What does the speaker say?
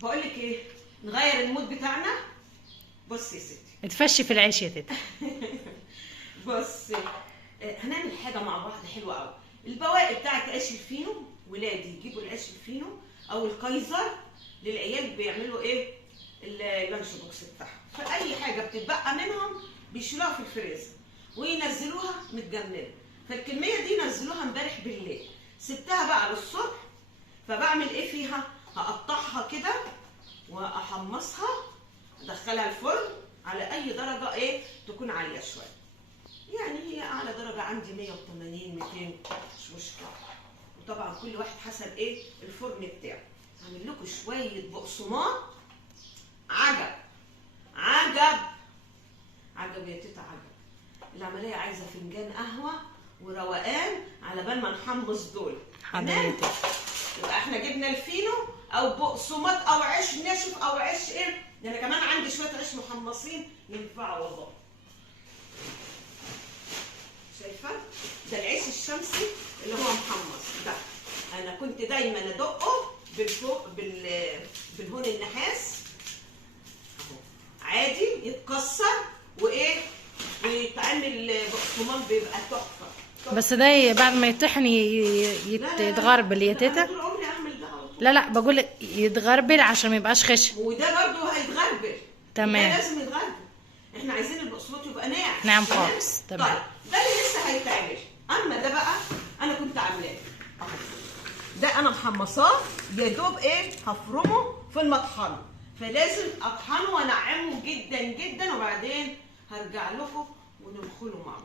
بقول لك ايه، نغير المود بتاعنا. بصي يا ستي، اتفشي في العيش يا تيتا. بصي، هنعمل حاجه مع بعض حلوه قوي. البواقي بتاعت عيش الفينو، ولادي يجيبوا العيش الفينو او الكايزر للعيال، بيعملوا ايه؟ اللانش بوكس بتاعهم. فاي حاجه بتتبقى منهم بيشيلوها في الفريزر وينزلوها متجمده. فالكميه دي نزلوها امبارح بالليل، سبتها بقى للصبح. فبعمل ايه فيها؟ هقطعها كده واحمصها، ادخلها الفرن على اي درجه ايه تكون عاليه شويه. يعني هي اعلى درجه عندي 180 200، مش مشكله. وطبعا كل واحد حسب ايه الفرن بتاعه. هعمل لكم شويه بقسماط. عجب عجب عجب يا تيتا، عجب. العمليه عايزه فنجان قهوه وروقان على بال ما نحمص دول. حضرتك يبقى احنا جبنا الفينو او بقسماط او عيش ناشف او عيش ايه، ده انا كمان عندي شويه عيش محمصين ينفعوا والله. شايفه؟ ده العيش الشمسي اللي هو محمص ده. انا كنت دايما ادقه بالفوق بالهون النحاس اهو، عادي يتكسر وايه ويتعمل بقسماط، بيبقى تحفه. بس ده بعد ما يطحن يتغربل يا تيتا. انا طول عمري اعمل ده على طول. لا بقول يتغربل عشان ما يبقاش خشن. وده برضه هيتغربل. تمام. ده لازم يتغربل. احنا عايزين البقسماط يبقى ناعم. ناعم خالص. طيب تمام. ده اللي لسه هيتعمل. اما ده بقى انا كنت عاملاه اهو. ده انا محمصاه يا دوب ايه هفرمه في المطحنه، فلازم اطحنه وانعمه جدا جدا، وبعدين هرجع لكم وننخله مع